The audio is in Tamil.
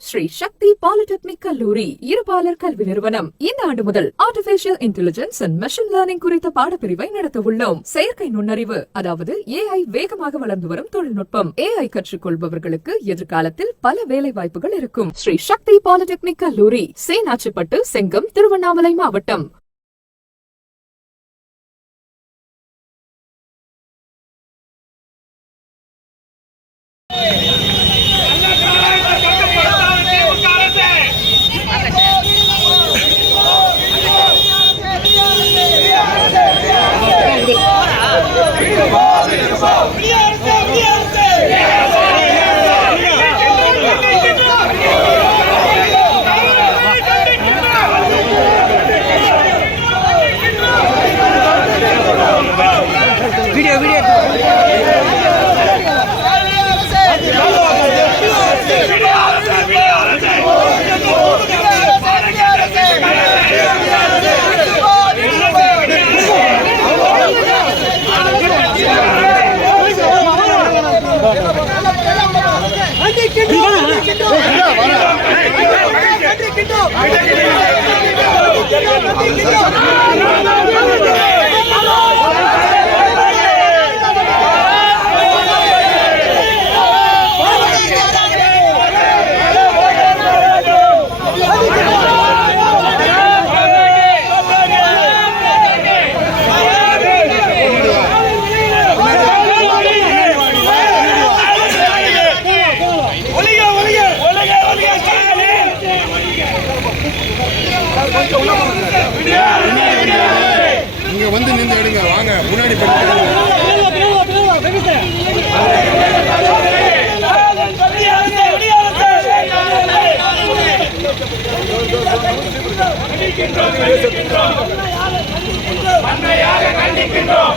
ஸ்ரீ சக்தி பாலிடெக்னிக் கல்லூரி இருபாலர் கல்வி நிறுவனம். இந்த ஆண்டு முதல் artificial intelligence and machine learning குறித்த பாடப்பிரிவை நடத்த உள்ளோம். செயற்கை நுண்ணறிவு அதாவது ஏஐ வேகமாக வளர்ந்து வரும் தொழில்நுட்பம். ஏஐ கற்றுக்கொள்பவர்களுக்கு எதிர்காலத்தில் பல வேலை வாய்ப்புகள் இருக்கும். ஸ்ரீ சக்தி பாலிடெக்னிக் கல்லூரி சேனாச்சிப்பட்டு செங்கம் திருவண்ணாமலை மாவட்டம். Come! ஒளிக நீங்க வந்து நின்று எடுங்க. வாங்க முன்னாடி போய் கண்டிக்கின்றோம்